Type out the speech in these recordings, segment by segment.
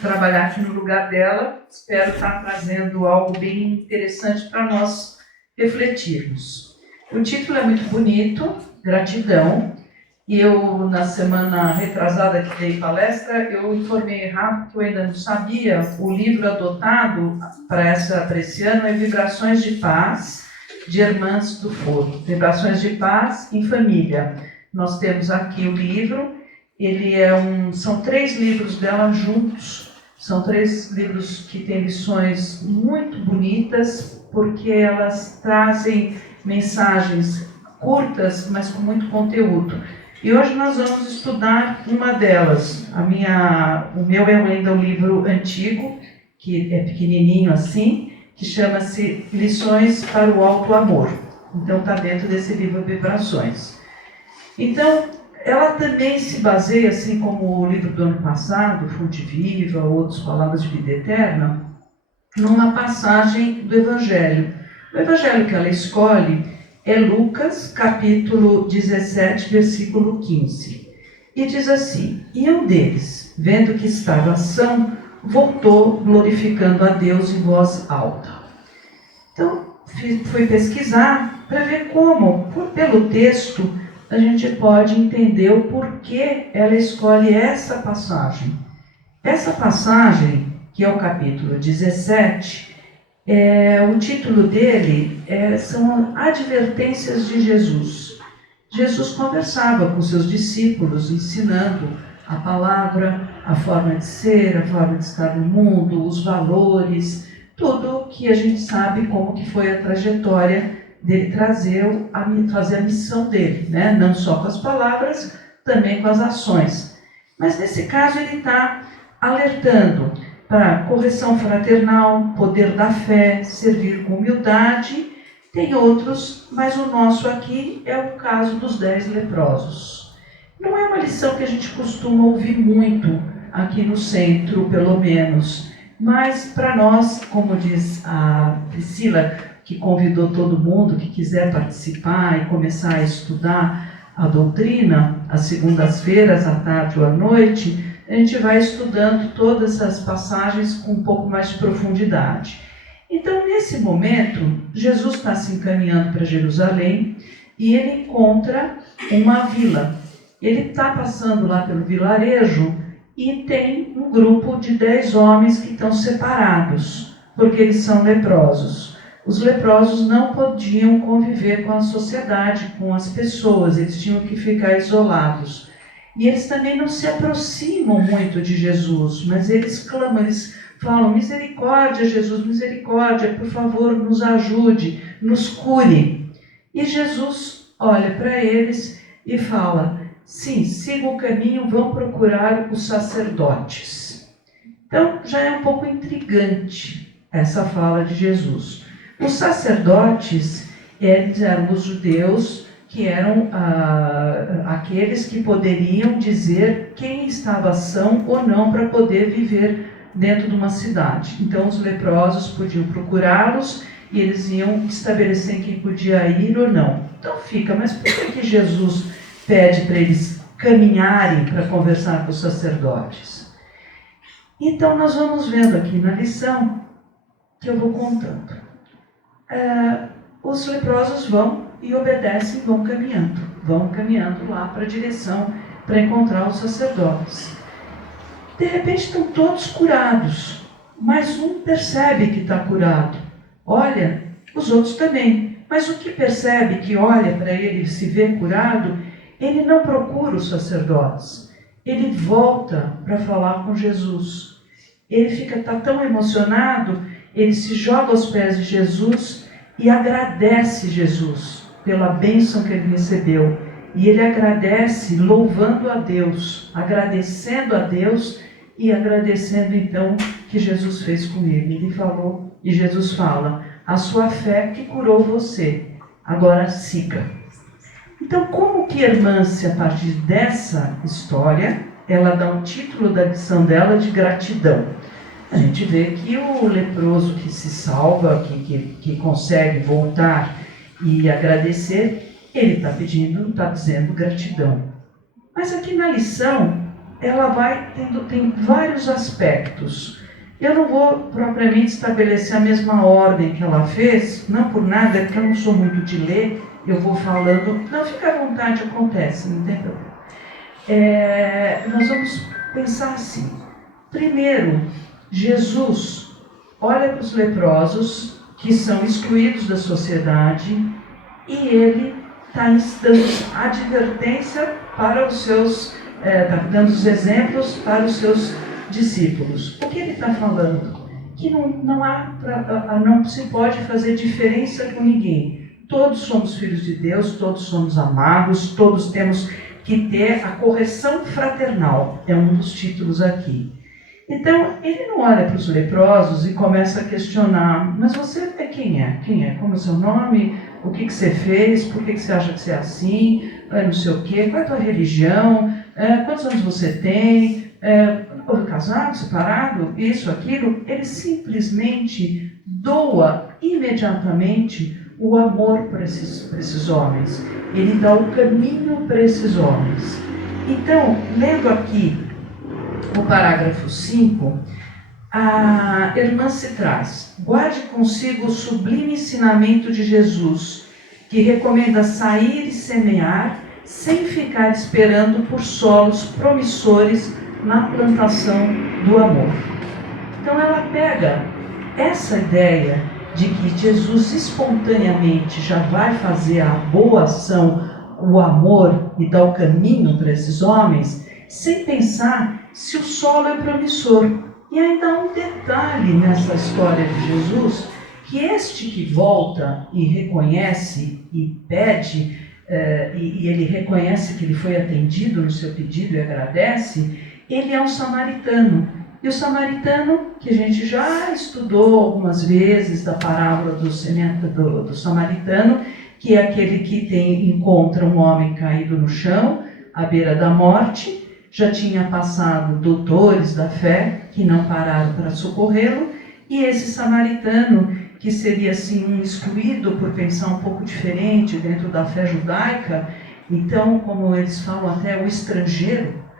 trabalhar aqui no lugar dela. Espero estar trazendo algo bem interessante para nós refletirmos. O título é muito bonito, Gratidão. E eu, na semana retrasada que dei palestra, eu informei errado, porque eu ainda não sabia. O livro adotado para esse ano é Vibrações de Paz, de Hermãs do Foro. Vibrações de Paz em Família. Nós temos aqui o livro. Ele são 3 livros dela juntos. São 3 livros que têm lições muito bonitas, porque elas trazem mensagens curtas, mas com muito conteúdo. E hoje nós vamos estudar uma delas. O meu é ainda um livro antigo, que é pequenininho assim, que chama-se Lições para o Alto Amor. Então está dentro desse livro Vibrações. Então, ela também se baseia, assim como o livro do ano passado, Fonte Viva, outros Palavras de Vida Eterna, numa passagem do Evangelho. O Evangelho que ela escolhe é Lucas, capítulo 17, versículo 15. E diz assim: E um deles, vendo que estava são, voltou glorificando a Deus em voz alta. Então, fui pesquisar para ver como, pelo texto, a gente pode entender o porquê ela escolhe essa passagem. Essa passagem, que é o capítulo 17, o título dele são Advertências de Jesus. Jesus conversava com seus discípulos, ensinando a palavra, a forma de ser, a forma de estar no mundo, os valores, tudo que a gente sabe como que foi a trajetória dele trazer a missão dele, né? Não só com as palavras, também com as ações. Mas nesse caso ele está alertando para correção fraternal, poder da fé, servir com humildade. Tem outros, mas o nosso aqui é o caso dos 10 leprosos. Não é uma lição que a gente costuma ouvir muito aqui no centro, pelo menos. Mas para nós, como diz a Priscila, que convidou todo mundo que quiser participar e começar a estudar a doutrina, às segundas-feiras, à tarde ou à noite, a gente vai estudando todas essas passagens com um pouco mais de profundidade. Então, nesse momento, Jesus está se encaminhando para Jerusalém e ele encontra uma vila. Ele está passando lá pelo vilarejo e tem um grupo de 10 homens que estão separados, porque eles são leprosos. Os leprosos não podiam conviver com a sociedade, com as pessoas, eles tinham que ficar isolados. E eles também não se aproximam muito de Jesus, mas eles clamam, eles falam: misericórdia, Jesus, misericórdia, por favor, nos ajude, nos cure. E Jesus olha para eles e fala: sim, sigam o caminho, vão procurar os sacerdotes. Então, já é um pouco intrigante essa fala de Jesus. Os sacerdotes eram os judeus, que eram aqueles que poderiam dizer quem estava são ou não para poder viver dentro de uma cidade. Então os leprosos podiam procurá-los e eles iam estabelecer quem podia ir ou não. Então mas por que Jesus pede para eles caminharem para conversar com os sacerdotes? Então nós vamos vendo aqui na lição que eu vou contando. Os leprosos vão e obedecem, vão caminhando lá para a direção, para encontrar os sacerdotes. De repente estão todos curados, mas um percebe que está curado. Olha, os outros também. Mas o que percebe, que olha para ele e se vê curado, ele não procura os sacerdotes. Ele volta para falar com Jesus. Ele está tão emocionado, ele se joga aos pés de Jesus e agradece Jesus pela bênção que ele recebeu. E ele agradece louvando a Deus, agradecendo a Deus e agradecendo então que Jesus fez com ele. Ele falou, e Jesus fala: a sua fé que curou você, agora siga. Então, como que Hermância, a partir dessa história, ela dá o título da lição dela de gratidão. A gente vê que o leproso que se salva, que consegue voltar e agradecer, ele está dizendo gratidão. Mas aqui na lição, ela tem vários aspectos. Eu não vou propriamente estabelecer a mesma ordem que ela fez, não por nada, é porque eu não sou muito de ler, eu vou falando, não, fica à vontade, acontece, não tem problema. Nós vamos pensar assim. Primeiro, Jesus olha para os leprosos que são excluídos da sociedade e ele está dando advertência para os seus, dando os exemplos para os seus discípulos. O que ele está falando? Que não se pode fazer diferença com ninguém. Todos somos filhos de Deus, todos somos amados, todos temos que ter a correção fraternal. É um dos títulos aqui. Então, ele não olha para os leprosos e começa a questionar, mas você é quem é? Quem é? Como é o seu nome? O que você fez? Por que você acha que você é assim? Não sei o quê. Qual é a tua religião? Quantos anos você tem? Casado, separado? Isso, aquilo? Ele simplesmente doa imediatamente o amor para esses homens. Ele dá o caminho para esses homens. Então, lendo aqui o parágrafo 5, a irmã se traz: guarde consigo o sublime ensinamento de Jesus, que recomenda sair e semear, sem ficar esperando por solos promissores na plantação do amor. Então ela pega essa ideia de que Jesus espontaneamente já vai fazer a boa ação, o amor, e dar o caminho para esses homens, sem pensar se o solo é promissor. E ainda há um detalhe nessa história de Jesus, que este que volta e reconhece e pede, e ele reconhece que ele foi atendido no seu pedido e agradece, ele é um samaritano. E o samaritano, que a gente já estudou algumas vezes da parábola do samaritano, que é aquele que encontra um homem caído no chão, à beira da morte, já tinha passado doutores da fé, que não pararam para socorrê-lo, e esse samaritano, que seria assim um excluído por pensar um pouco diferente dentro da fé judaica, então, como eles falam até, o estrangeiro,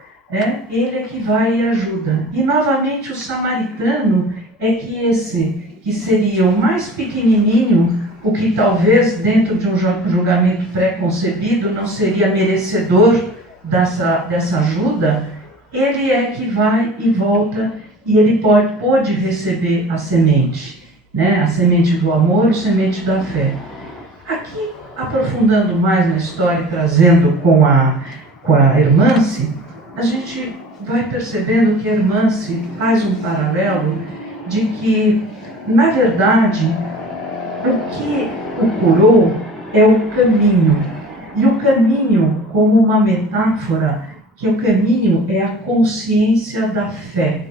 ele é que vai e ajuda. E novamente o samaritano é que seria o mais pequenininho, o que talvez dentro de um julgamento pré-concebido não seria merecedor dessa ajuda, ele é que vai e volta e ele pode receber a semente, a semente do amor e a semente da fé. Aqui, aprofundando mais na história, trazendo com a Hermance, a gente vai percebendo que a Hermance faz um paralelo de que, na verdade, o que o curou é o caminho. E o caminho, como uma metáfora, que o caminho é a consciência da fé.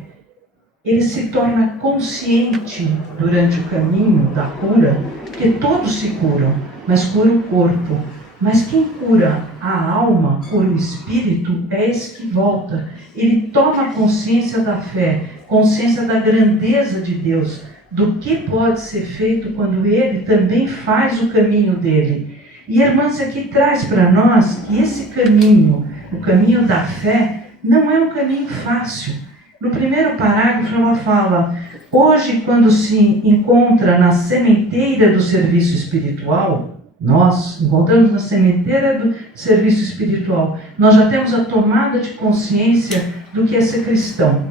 Ele se torna consciente durante o caminho da cura, porque todos se curam, mas cura o corpo. Mas quem cura a alma, cura o espírito, é esse que volta. Ele toma consciência da fé, consciência da grandeza de Deus, do que pode ser feito quando ele também faz o caminho dele. E a irmã aqui traz para nós que esse caminho, o caminho da fé, não é um caminho fácil. No primeiro parágrafo ela fala: hoje, quando se encontra na sementeira do serviço espiritual, nós encontramos na sementeira do serviço espiritual, nós já temos a tomada de consciência do que é ser cristão.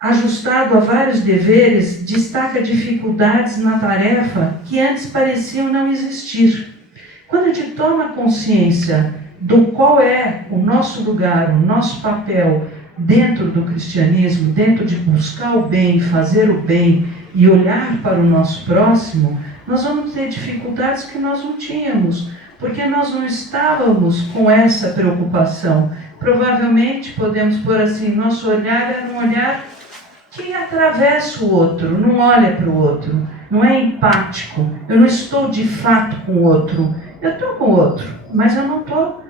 Ajustado a vários deveres, destaca dificuldades na tarefa que antes pareciam não existir. Quando a gente toma consciência do qual é o nosso lugar, o nosso papel dentro do cristianismo, dentro de buscar o bem, fazer o bem e olhar para o nosso próximo, nós vamos ter dificuldades que nós não tínhamos, porque nós não estávamos com essa preocupação. Provavelmente, podemos pôr assim, nosso olhar é um olhar que atravessa o outro, não olha para o outro, não é empático. Eu não estou de fato com o outro, eu estou com o outro, mas eu não estou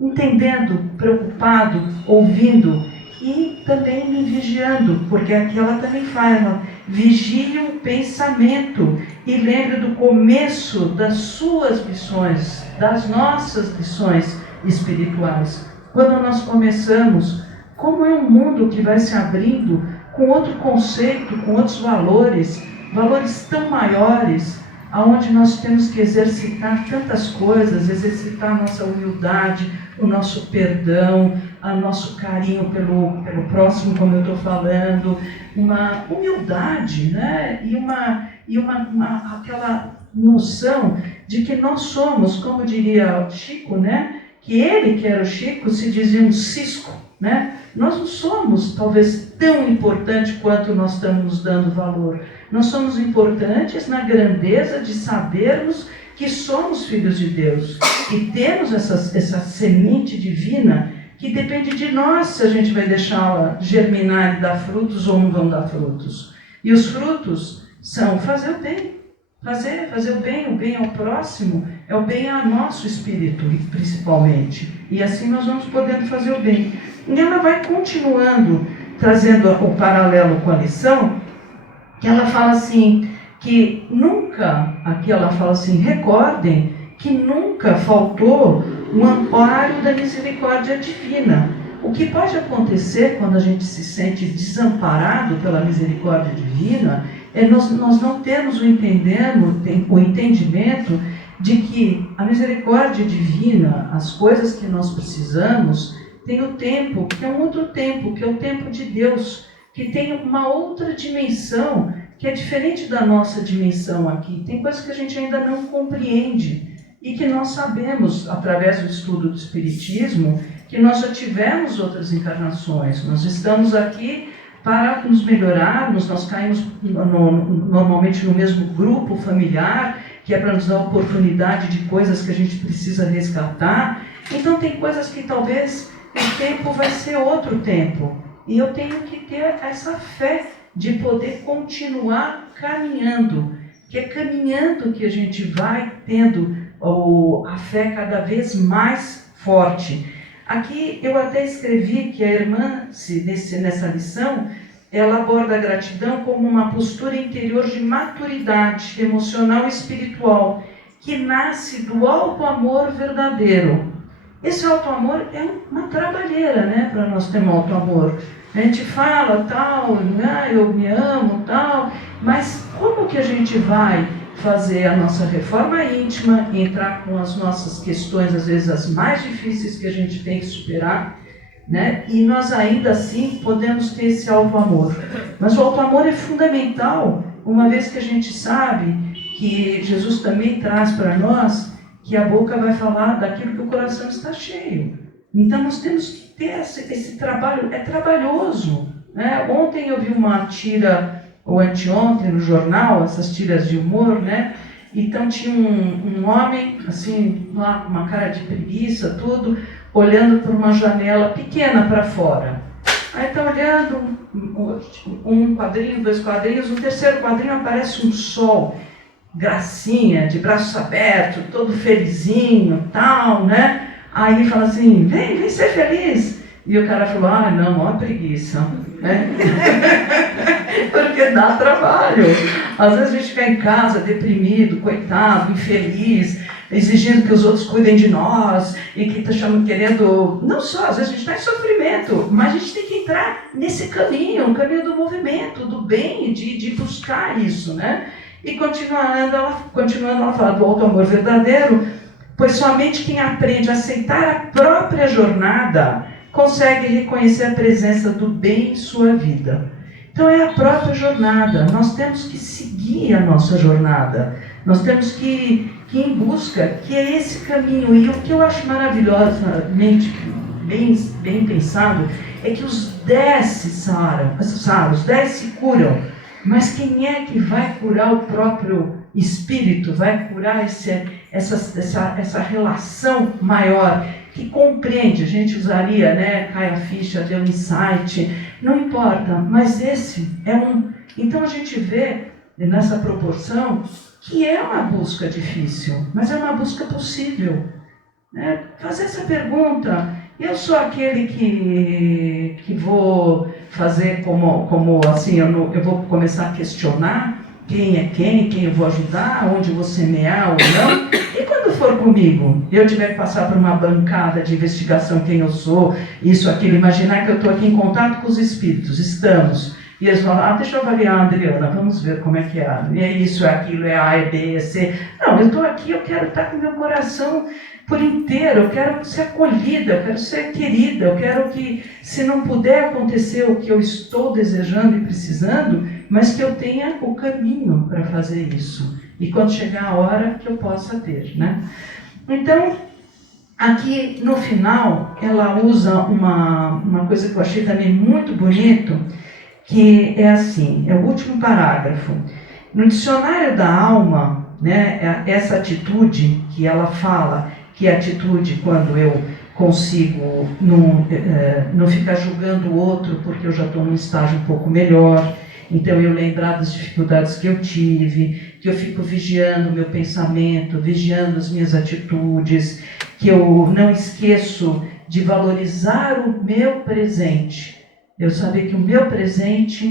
entendendo, preocupado, ouvindo e também me vigiando, porque aqui ela também fala, vigia o pensamento e lembre do começo das suas lições, das nossas lições espirituais. quando nós começamos, como é um mundo que vai se abrindo com outro conceito, com outros valores, valores tão maiores, aonde nós temos que exercitar tantas coisas, exercitar a nossa humildade, o nosso perdão, o nosso carinho pelo próximo, como eu estou falando, uma humildade, né? E aquela noção de que nós somos, como diria Chico, né? Que ele, que era o Chico, se dizia um cisco, né? Nós não somos, talvez, tão importante quanto nós estamos nos dando valor. Nós somos importantes na grandeza de sabermos que somos filhos de Deus e temos essa semente divina que depende de nós se a gente vai deixá-la germinar e dar frutos ou não vão dar frutos. E os frutos são fazer o bem. Fazer o bem ao próximo, é o bem ao nosso espírito, principalmente. E assim nós vamos podendo fazer o bem. E ela vai continuando, trazendo o paralelo com a lição, que ela fala assim, que nunca, aqui ela fala assim, recordem que nunca faltou o amparo da misericórdia divina. O que pode acontecer quando a gente se sente desamparado pela misericórdia divina é nós não termos o entendimento de que a misericórdia divina, as coisas que nós precisamos, tem o tempo, que é um outro tempo, que é o tempo de Deus, que tem uma outra dimensão, que é diferente da nossa dimensão aqui. Tem coisas que a gente ainda não compreende e que nós sabemos, através do estudo do Espiritismo, que nós já tivemos outras encarnações. Nós estamos aqui para nos melhorarmos, nós caímos normalmente no mesmo grupo familiar, que é para nos dar a oportunidade de coisas que a gente precisa resgatar. Então tem coisas que talvez o tempo vai ser outro tempo. E eu tenho que ter essa fé de poder continuar caminhando, que é caminhando que a gente vai tendo a fé cada vez mais forte. Aqui eu até escrevi que a irmã, nessa lição, ela aborda a gratidão como uma postura interior de maturidade emocional e espiritual, que nasce do alto amor verdadeiro. Esse alto amor é uma trabalheira, né, para nós termos alto amor. A gente fala tal, eu me amo, tal, mas como que a gente vai fazer a nossa reforma íntima, entrar com as nossas questões, às vezes as mais difíceis que a gente tem que superar, né? E nós ainda assim podemos ter esse alto amor. Mas o alto amor é fundamental, uma vez que a gente sabe que Jesus também traz para nós que a boca vai falar daquilo que o coração está cheio. Então nós temos que ter esse trabalho, é trabalhoso, né? Ontem eu vi uma tira, ou anteontem no jornal, essas tiras de humor, né? Então tinha um homem, assim, lá com uma cara de preguiça, tudo, olhando por uma janela pequena para fora. Aí está olhando um quadrinho, 2 quadrinhos, no terceiro quadrinho aparece um sol, gracinha, de braços abertos, todo felizinho, tal, né? Aí fala assim, vem ser feliz. E o cara falou, não, maior preguiça, né? Porque dá trabalho. Às vezes a gente fica em casa deprimido, coitado, infeliz, exigindo que os outros cuidem de nós e que está querendo, não só, às vezes a gente está em sofrimento, mas a gente tem que entrar nesse caminho, o caminho do movimento, do bem, de buscar isso, né? E continuando, ela fala do alto amor verdadeiro, pois somente quem aprende a aceitar a própria jornada consegue reconhecer a presença do bem em sua vida. Então é a própria jornada, nós temos que seguir a nossa jornada, nós temos que ir em busca, que é esse caminho. E o que eu acho maravilhosamente bem pensado, é que os 10 se saram, os 10 se curam, mas quem é que vai curar o próprio espírito, vai curar essa relação maior, que compreende, a gente usaria, né, cai a ficha, deu insight, não importa, mas esse é então a gente vê nessa proporção que é uma busca difícil, mas é uma busca possível, né? Fazer essa pergunta, eu sou aquele que vou fazer como assim, eu vou começar a questionar quem é quem eu vou ajudar, onde vou semear ou não, e quando for comigo, eu tiver que passar por uma bancada de investigação quem eu sou, isso, aquilo, imaginar que eu estou aqui em contato com os espíritos, estamos, e eles falam, deixa eu avaliar a Adriana, vamos ver como é que é, é isso, é aquilo, é A, é B, é C. Não, eu estou aqui, eu quero estar com meu coração por inteiro, eu quero ser acolhida, eu quero ser querida, eu quero que, se não puder acontecer o que eu estou desejando e precisando, mas que eu tenha o caminho para fazer isso. E quando chegar a hora, que eu possa ter, né? Então, aqui no final, ela usa uma coisa que eu achei também muito bonito, que é assim, é o último parágrafo. No dicionário da alma, né, essa atitude que ela fala, que é a atitude quando eu consigo não ficar julgando o outro porque eu já estou num estágio um pouco melhor, então eu lembrar das dificuldades que eu tive, que eu fico vigiando o meu pensamento, vigiando as minhas atitudes, que eu não esqueço de valorizar o meu presente. Eu saber que o meu presente,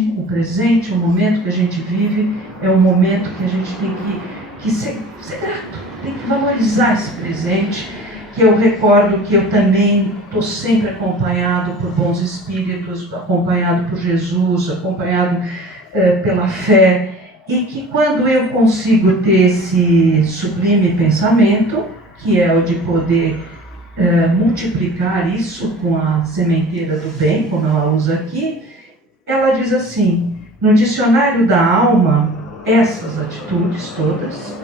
o momento que a gente vive, é um momento que a gente tem que ser grato, tem que valorizar esse presente, que eu recordo que eu também estou sempre acompanhado por bons espíritos, acompanhado por Jesus, acompanhado pela fé, e que quando eu consigo ter esse sublime pensamento, que é o de poder multiplicar isso com a sementeira do bem, como ela usa aqui, ela diz assim, no dicionário da alma, essas atitudes todas,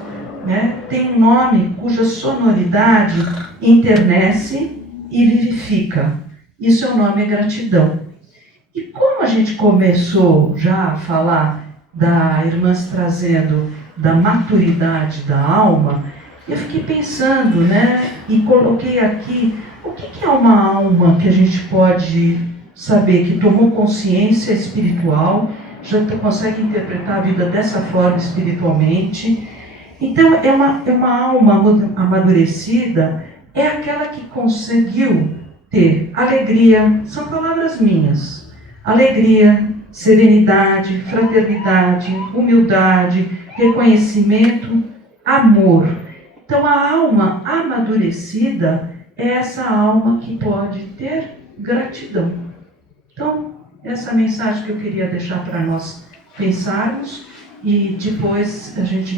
né, tem um nome cuja sonoridade internece e vivifica. Isso é o nome gratidão. E como a gente começou já a falar da irmãs trazendo da maturidade da alma, eu fiquei pensando, né, e coloquei aqui, o que é uma alma que a gente pode saber que tomou consciência espiritual, já consegue interpretar a vida dessa forma espiritualmente. Então, é uma alma amadurecida, é aquela que conseguiu ter alegria, são palavras minhas, alegria, serenidade, fraternidade, humildade, reconhecimento, amor. Então, a alma amadurecida é essa alma que pode ter gratidão. Então, essa mensagem que eu queria deixar para nós pensarmos, e depois a gente,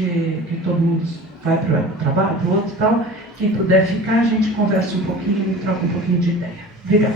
que todo mundo vai para o trabalho, para o outro e tal, quem puder ficar, a gente conversa um pouquinho e troca um pouquinho de ideia. Obrigada.